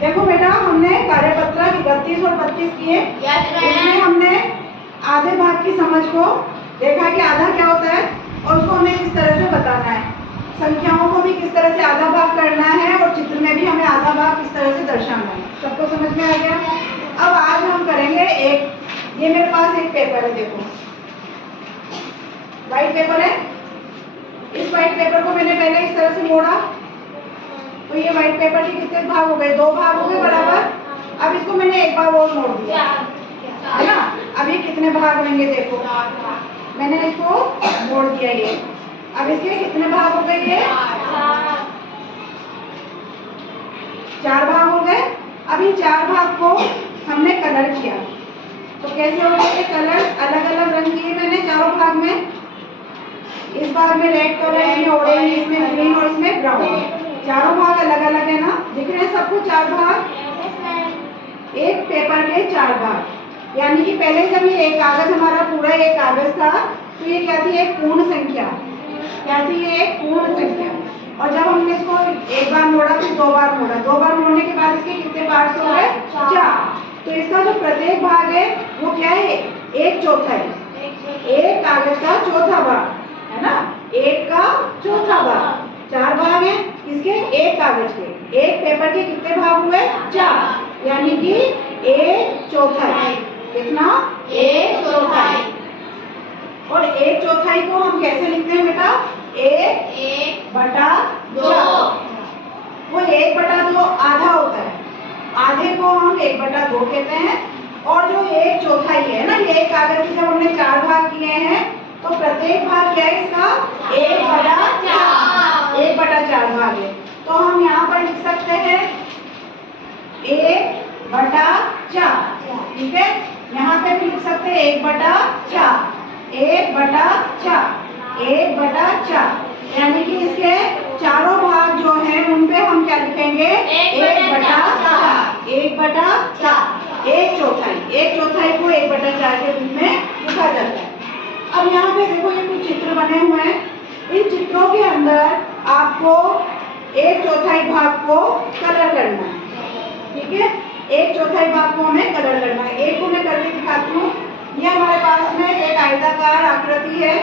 देखो बेटा, हमने कार्यपत्रक 31 और 32 किए। इसमें हमने आधे भाग की समझ को देखा कि आधा क्या होता है और उसको हमें किस तरह से बताना है। संख्याओं को भी किस तरह से आधा भाग करना है और चित्र में भी हमें आधा भाग किस तरह से दर्शाना है। सबको समझ में आ गया? अब आज हम करेंगे ये मेरे पास एक पेपर है, देखो व्हाइट पेपर है। इस व्हाइट पेपर को मैंने पहले इस तरह से मोड़ा, तो ये व्हाइट पेपर के कितने भाग हो गए? 2 भाग हो गए बराबर। अब इसको मैंने एक बार और मोड़ दिया, है ना? अब ये कितने भाग होंगे? देखो मैंने इसको मोड़ दिया ये। अब इसके कितने भाग हो गए? ये 4 भाग हो गए। अब इन 4 भाग को हमने कलर किया, तो कैसे हो गए कलर? अलग अलग रंग किए मैंने चारों भाग में। इस भाग में रेड कलर, इसमें ऑरेंज, इसमें ग्रीन और इसमें ब्राउन। चारों भाग अलग अलग है ना? दिख रहे हैं सबको 4 भाग? एक पेपर के 4 भाग, यानी कि पहले जब ये कागज हमारा पूरा एक कागज था तो ये क्या थी? एक पूर्ण संख्या। क्या थी? ये एक पूर्ण संख्या। और जब हमने इसको एक बार मोड़ा फिर 2 बार मोड़ा, 2 बार मोड़ने के बाद इसके कितने पार्ट्स हो गए? 4। तो इसका जो प्रत्येक भाग है वो क्या है? 1/4 है। एक कागज का चौथा भाग, है ना? एक का चौथा भाग। 4 भाग हैं किसके? एक कागज के। एक पेपर के कितने भाग हुए? 4, यानी कि 1/4। कितना? 1/4। और 1/4 को हम कैसे लिखते हैं बेटा? 1/2। वो 1/2 आधा होता है, आधे को हम 1/2 कहते हैं। और जो 1/4 है ना, ये एक कागज के जब हमने 4 भाग किए हैं तो प्रत्येक भाग क्या है इसका? 1/4 भाग है। तो हम यहाँ पर लिख सकते हैं 1/4, ठीक है? यहाँ पे भी लिख सकते हैं 1/4, 1/4, यानी कि इसके चारों भाग जो हैं उन पे हम क्या लिखेंगे? 1/4, 1/4, 1/4 को 1/4 के रूप में लिखा जाता है। अब यहाँ पे देखो ये कुछ चित्र बने हुए हैं। इन चित्रों के अंदर आपको 1/4 भाग को कलर करना है, ठीक है? 1/4 भाग को हमें कलर करना है। एक को मैं करके दिखाती हूँ। ये हमारे पास में एक आयताकार आकृति है।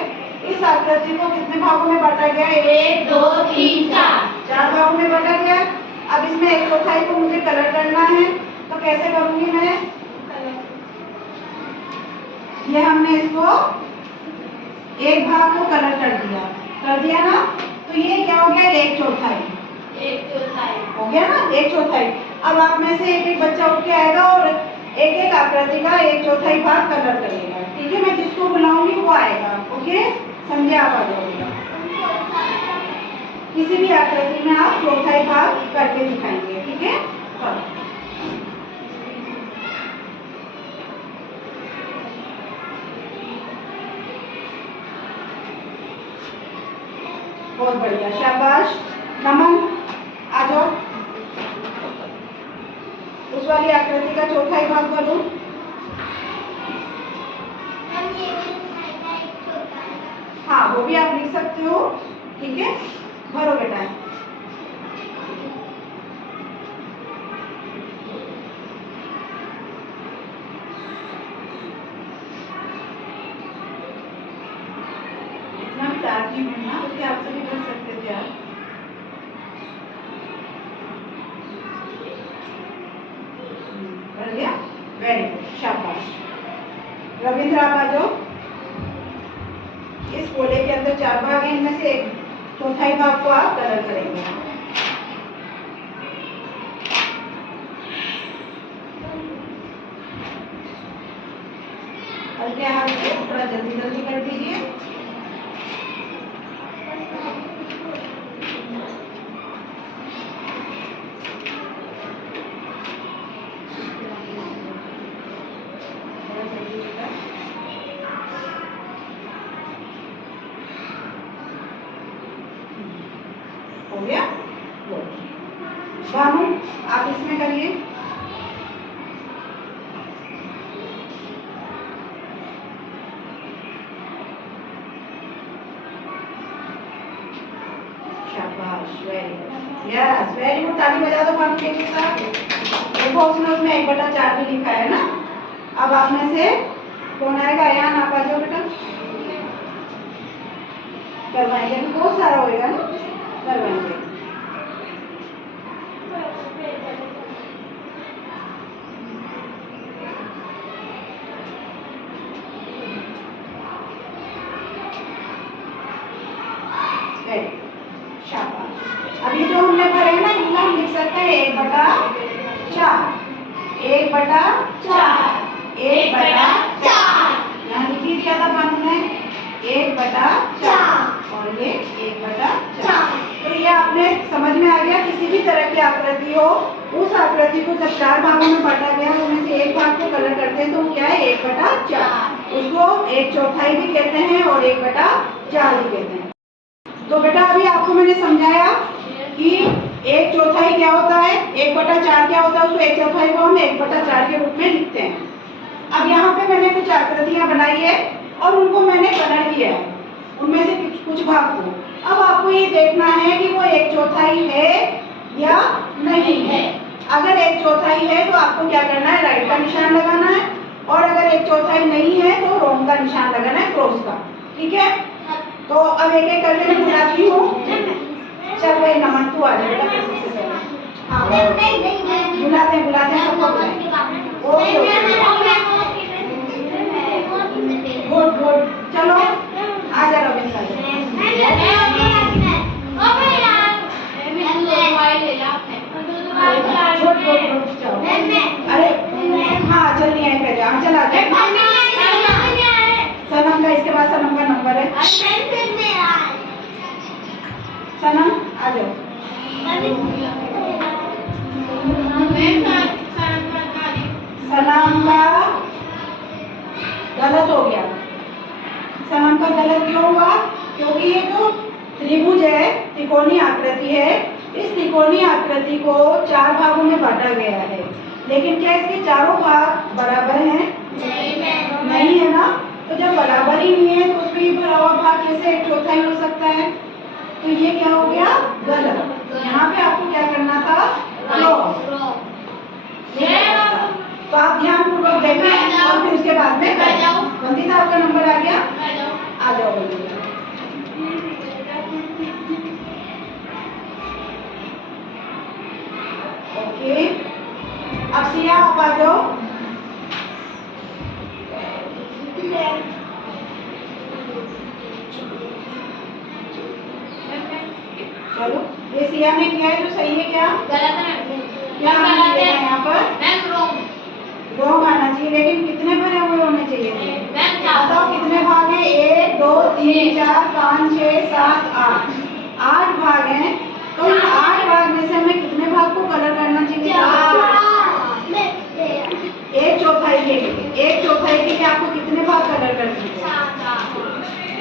इस आकृति को कितने भागों में बांटा गया? 1 2 3 4 भागों में बांटा गया। अब इसमें 1/4 को मुझे कलर करना है, तो कैसे करूंगी मैं? ये हमने इसको एक भाग को कलर कर दिया ना, तो ये क्या हो गया? 1/4 हो गया ना? 1/4। अब आप में से एक एक बच्चा उठ के आएगा और एक एक आकृति का 1/4 भाग कलर करेगा, ठीक है? मैं जिसको बुलाऊंगी वो आएगा, ओके? समझे? आप आ जाओगे। किसी भी आकृति में आप 1/4 भाग करके दिखाएंगे, ठीक है? बहुत बढ़िया, शाबाश। नमन, आ जाओ। उस वाली आकृति का 1/4 भाग करो। हाँ, वो भी आप लिख सकते हो, ठीक है? भरो बेटा। इतना भी डार्क नहीं भरना, उसके आपसे भी कर सकते थे यार। कर लिया? वेरी गुड, शाबाश। रविंद्र, आप आ जाओ। इस गोले के अंदर 4 भाग हैं, इनमें से 1/4 भाग को आप कलर करेंगे। हल्के हाथ से थोड़ा जल्दी जल्दी कर दीजिए। हो गया? भानु, आप इसमें करिए। शाबाश, very good, yes very good. ताली बजा दो भानु के साथ। देखो उसमें 1/4 भी लिखा है ना। अब आप में से कौन आएगा? अयान, आप आ जाओ बेटा। करवाएंगे, बहुत सारा होएगा ना, करवाएंगे। शाबाश। अभी जो हमने भरे ना, इनका हम लिख सकते हैं 1/4। 1/4, 1/4 यहाँ लिख ही दिया था भानु ने, 1/4 और ये 1/4। तो ये आपने समझ में आ गया। किसी भी तरह की आकृति हो, उस आकृति को जब 4 भागों में बांटा गया, उनमें से एक भाग को कलर करते हैं तो क्या है? 1/4। उसको 1/4 भी कहते हैं और 1/4 भी कहते हैं। तो बेटा अभी आपको मैंने समझाया कि 1/4 क्या होता है, 1/4 क्या होता है। उसको 1/4 को हम 1/4 के रूप में लिखते हैं। अब यहाँ पे मैंने कुछ आकृतियां बनाई है और उनको मैंने कलर किया है, उनमें से कुछ भाग को। अब आपको ये देखना है कि वो 1/4 है या नहीं है। अगर 1/4 है तो आपको क्या करना है? राइट का निशान लगाना है। और अगर 1/4 नहीं है तो रॉन्ग का निशान लगाना है, क्रॉस का। ठीक है, तो अब एक एक करके मैं बुलाती हूँ। चल भाई नमन, तू आ जा बेटा सबसे पहले। हाँ बुलाते हैं सबको बुलाएं। गुड गुड, चलो आ जा रविंद्र गुड गुड गुड, चलो। अरे हाँ जल्दी आए पहले, हाँ चल आ जाए। सनम का, इसके बाद सनम का नंबर है। सनम आ जाओ। सनम का गलत हो गया। सनम का गलत क्यों हुआ? क्योंकि ये जो त्रिभुज है, त्रिकोणीय आकृति है, इस त्रिकोणीय आकृति को 4 भागों में बांटा गया है। लेकिन क्या इसके चारों भाग बराबर हैं? नहीं है ना। तो जब बराबर ही नहीं है तो उसमें ये भरा हुआ भाग कैसे 1/4 हो सकता है? तो ये क्या हो गया? गलत। यहाँ पे आपको क्या करना था? क्रॉस। तो आप ध्यान पूर्वक देखें और फिर उसके बाद में वंदिता आपका नंबर आ गया, आ जाओ वंदिता। ओके, अब सिया आप आ जाओ। चलो, ये सिया ने किया है जो सही है क्या? गलत है। क्या आना चाहिए यहाँ पर? रॉन्ग आना चाहिए। लेकिन कितने भरे हुए होने चाहिए थे? बताओ कितने भाग हैं? 1 2 3 4 5 6 7 8 8 भाग हैं। तो इन 8 भाग में से हमें कितने भाग को कलर करना चाहिए? 1/4 के लिए। 1/4 के लिए आपको कितने भाग कलर करने चाहिए?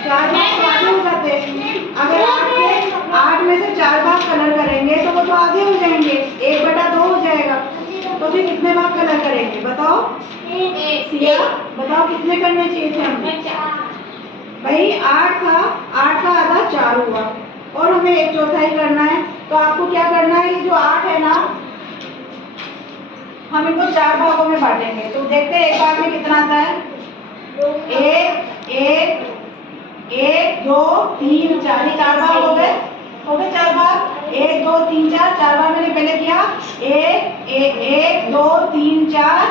4 भाग आधे हो जाते हैं। अगर 8 में से 4 भाग कलर करेंगे तो वो तो आधे हो जाएंगे, 1/2 हो जाएगा। तो फिर कितने भाग कलर करेंगे बताओ? सिया बताओ कितने करने चाहिए थे हमें? भाई 8 था, 8 का आधा 4 हुआ और हमें 1/4 करना है। तो आपको क्या करना है? ये जो 8 है ना, हम इनको 4 भागों में बांटेंगे। तो देखते हैं एक भाग में कितना आता है। 1 1 1 2 3 4, ये 4 भाग हो गए। 4 भाग। 1 2 3 4, 4 बार मैंने पहले किया। 1 2 3 4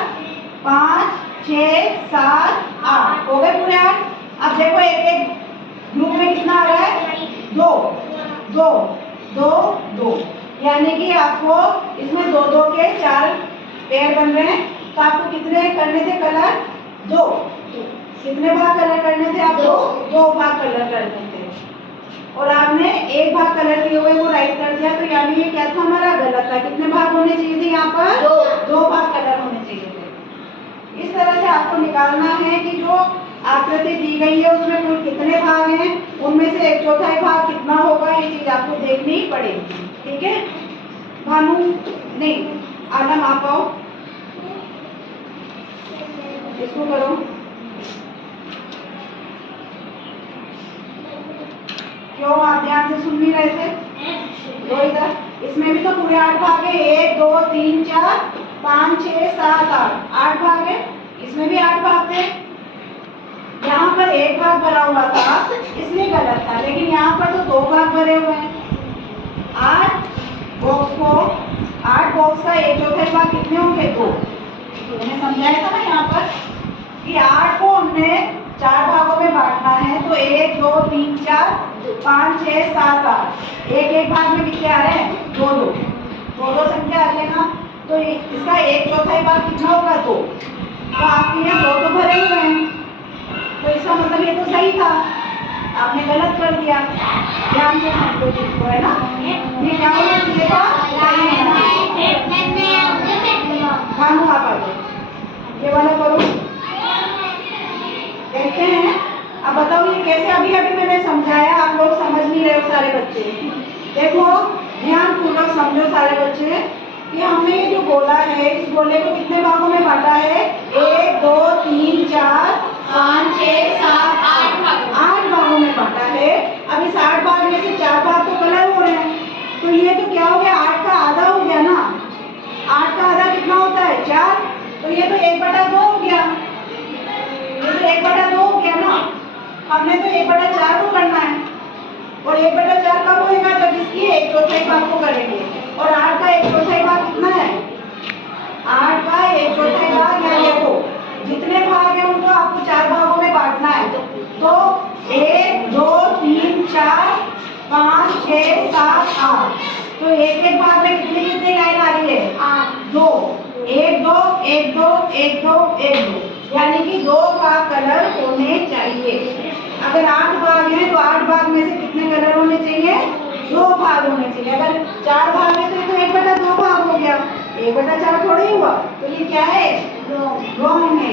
5 6 7 8 हो गए पूरे 8। अब देखो एक एक ग्रुप में कितना आ रहा है? 2 2 2 2, यानी कि आपको इसमें 2 2 के 4 पेयर बन रहे हैं। तो आपको कितने करने थे कलर? 2। कितने भाग कलर करने थे आपको? 2 भाग कलर करने थे। और आपने 1 भाग कलर किए हुए वो राइट कर दिया। तो यानी ये क्या था? हमारा गलत था। कितने भाग होने चाहिए थे यहाँ पर? 2 भाग कलर होने चाहिए थे। इस तरह से आपको निकालना है कि जो आकृति दी गई है उसमें कुल कितने भाग हैं, उनमें से 1/4 भाग कितना होगा, ये चीज आपको देखनी पड़ेगी। ठीक है भानु? नहीं, आदम आप आओ, इसको करो। क्यों आप ध्यान से सुन नहीं रहे थे? दो इधर, इसमें भी तो पूरे 8 भाग है। 1 2 3 4 5 6 7 8 8 भाग है, इसमें भी 8 भाग थे। यहाँ पर एक भाग भरा हुआ था इसलिए गलत था, लेकिन यहाँ पर तो 2 भाग भरे हुए हैं। 8 बॉक्स का 1/4 भाग कितने होंगे? 2। मैंने समझाया था ना यहाँ पर कि 8 को हमने 4 भागों में बांटना है, तो 1 2 3 4 5 6 7 8, एक भाग में कितने आ रहे हैं? 2 2 संख्या आ जाएगा। तो इसका 1/4 भाग कितना होगा? 2। तो आपके यहाँ 2 तो भरे हुए हैं, तो इसका मतलब ये तो सही था, आपने गलत कर दिया। ध्यान से समझो चीज को, है ना? ये क्या होना चाहिए था? भानु आप आ जाओ, ये वाला करो, देखते हैं। अब बताओ ये कैसे? अभी अभी मैंने समझाया, आप लोग समझ नहीं रहे हो सारे बच्चे। देखो ध्यान पूर्वक समझो सारे बच्चे कि हमने ये जो गोला है, इस गोले को कितने भागों में बांटा है? 1 2 3 4 5 6 7 8 भागों में बांटा है। अब इस 8 भाग में से 4 भाग तो कलर हो रहे हैं, तो ये तो क्या हो गया? 8 का आधा हो गया ना। 8 का आधा कितना होता है? 4। तो ये तो 1/2 हो गया, ये तो 1/2 हो गया ना। हमने तो 1/4 को करना है, और 1/4 कब होएगा? जब इसकी 1/4 भाग को करेंगे। और 8 का 1/4 भाग कितना है? 8 का 1/4 भाग, या देखो जितने भाग हैं उनको आपको 4 भागों में बांटना है। तो 1 2 3 4 5 6 7 8, तो एक भाग में कितनी कितनी लाइन आ रही है? 2। 1 2 1 2 1 2 1 2, यानी कि 2 भाग कलर होने चाहिए। अगर 8 भाग हैं तो 8 भाग में से कितने कलर होने चाहिए? 2 भाग होने चाहिए। अगर 4 भाग है तो ये तो 1/2 भाग हो गया, 1/4 थोड़ी हुआ। तो ये क्या है? रॉन्ग है,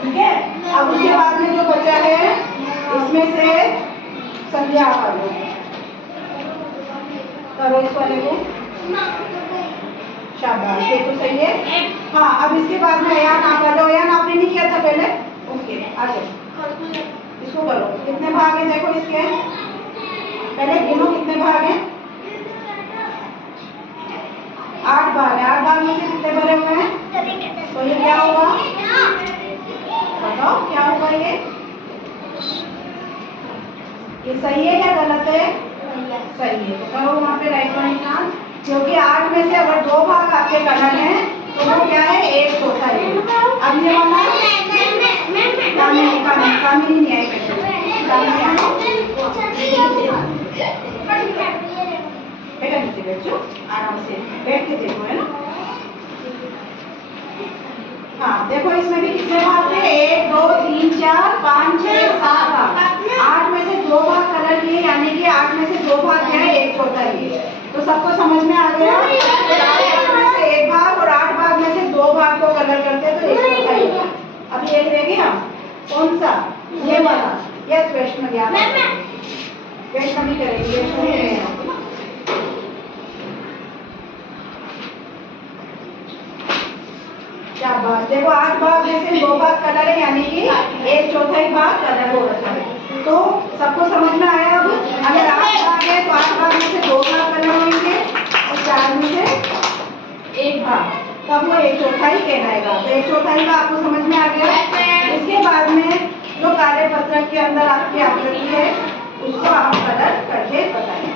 ठीक है। अब उसके बाद में जो बचा है इसमें से संध्या आ जाओ, करो इस वाले को, शाबाश, ये तो सही है। हाँ, अब इसके बाद में अयान आप आ जाओ। अयान आपने नहीं किया था पहले? ओके, आ जाओ, इसको करो। कितने भाग हैं देखो इसके, पहले गिनो कितने भाग हैं? 8 भाग है। 8 भाग में से कितने भरे हुए हैं? तो ये क्या होगा? बताओ क्या होगा? ये सही है क्या गलत है? सही है, तो करो वहाँ पे राइट का निशान, क्योंकि 8 में से अगर 2 भाग आपके कलर हैं तो वो क्या है? 1/4। अब ये वाला कामिनी नहीं आई, बेटा नीचे बैठो, आराम से बैठ के देखो, है ना? हाँ देखो इसमें भी कितने भाग थे? 1 2 3 4 5 6 7 8। 8 में से 2 भाग कलर किए, यानी कि 8 में से 2 भाग क्या है? 1/4 ये। तो सबको समझ में आ गया? 8 में से 1 भाग और 8 भाग में से 2 भाग को कलर करते तो 1/4 ही होता। अब ये देखें हम कौन सा? ये वाला। यस वैष्णवी, वैष्णवी करेंगे, वैष्णवी शाबाश। देखो 8 भाग में से 2 भाग कलर है, यानी कि 1/4 भाग कलर हो रखा है। तो सबको समझ में आया? अब अगर 8 भाग है तो 8 भाग में से 2 भाग कलर होंगे और 4 में से 1 भाग, तब वो 1/4 कहलाएगा। तो 1/4 का आपको समझ में आ गया। इसके बाद में जो कार्य पत्रक के अंदर आपकी आकृति है उसको आप कलर करके बताएं।